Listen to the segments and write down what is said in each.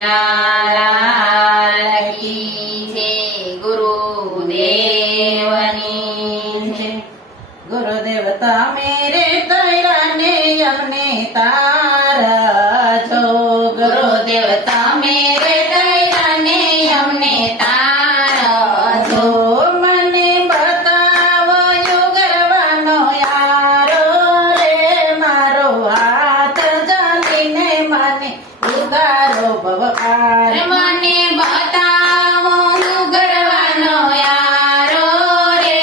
લાલ કી છે ગુરુદેવની છે। ગુરુદેવ તમે રે તૈરા ને અમને તારા છો। ગુરુદેવ તમે રે તૈરા ને અમને તારા છો। મને બતાવો યુગરવાનો યારો રે મારો હાથ જાલીને મને ઉગારો ભવકાર। મને બતાવો ઉગરવાનો યારો રે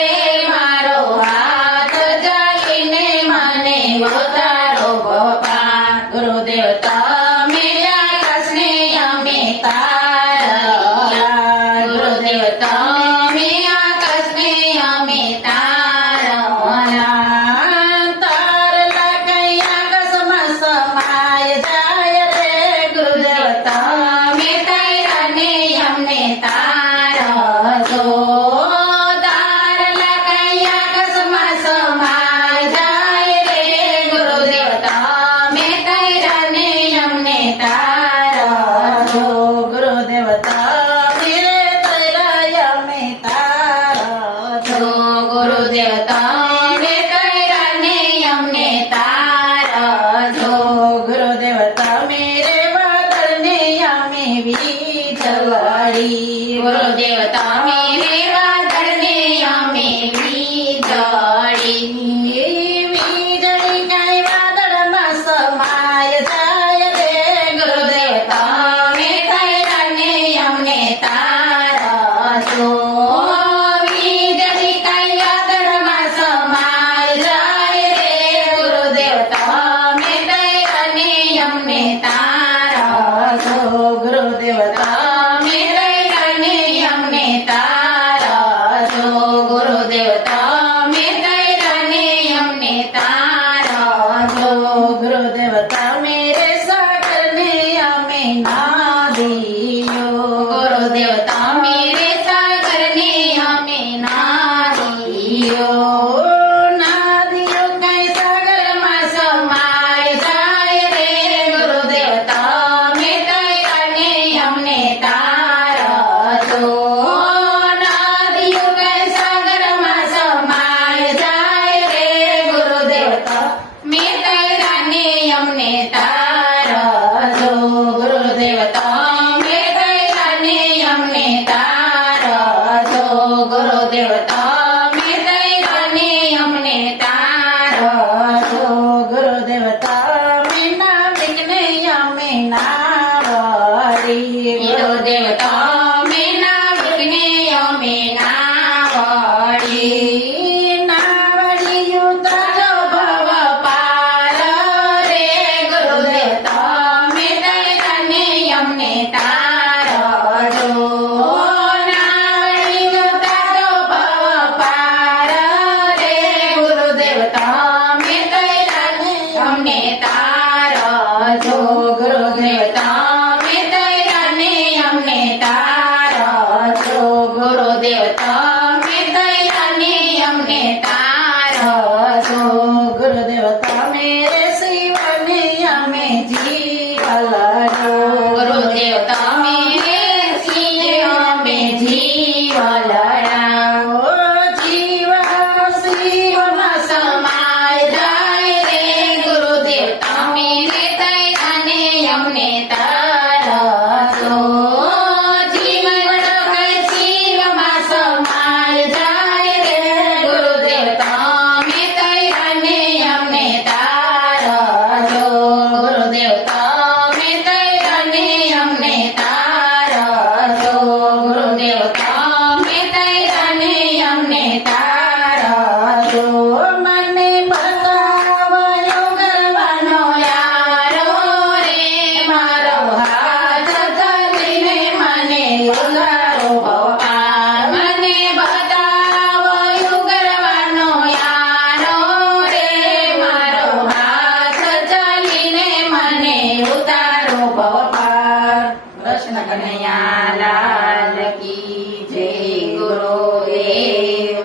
મારો હાથ જાલીને મને ઉગારો ભવકાર। ગુરુદેવ તમે આકાશને અમે તારા। ગુરુદેવ તમે આકાશને અમે તારા। તારલા કઈ આકાશમાં સમાય જાય રે ગુરુદેવ તમે તૈરા ને અમને તારા છો। તારલા કઈ આકાશમાં સમાય જાય રે ગુરુદેવ તમે તૈરા ને અમને તારા છો। ગુરુદેવ તમે રે તૈરા અમે તારા છો। ગુરુદેવ તમે તૈરા ને અમને તારા છો। ગુરુદેવ તમે રે વાદળને અમે વીજળી। ગુરુદેવ તમે રે વાદળને અમે વીજળી। વીજળી કઈ વાદળમાં સમાય જાય રે ગુરુદેવ તમે તૈરા ને અમને તારા છો। વીજળી કઈ વાદળમાં સમાય જાય રે ગુરુદેવ તમે તૈરા ને અમને તારા છો। ગુરુદેવ તમે તૈરા ને અમને તારા છો। ગુરુદેવ તમે તૈરા ને અમને તારા છો। ગુરુદેવ તમે રે સાગરને અમે નાદીઓ। ગુરુદેવ તમે રે સાગરને અમે નાદીઓ। નાદીઓ કઈ સાગરમાં સમાય જાય રે ગુરુદેવ તમે તૈરા ને અમને તારા છો। નદીઓ કઈ સાગરમાં સમાય જાય રે ગુરુદેવ તમે તૈરા ને અમને તારા છો। ગુરુદેવ તમે તૈરા ને અમને તારા છો। ગુરુદેવ તમે તૈરા ને અમને તારા છો। ગુરુદેવ તમે નાવિકને અમે નાવડી। ગુરુદેવ તમે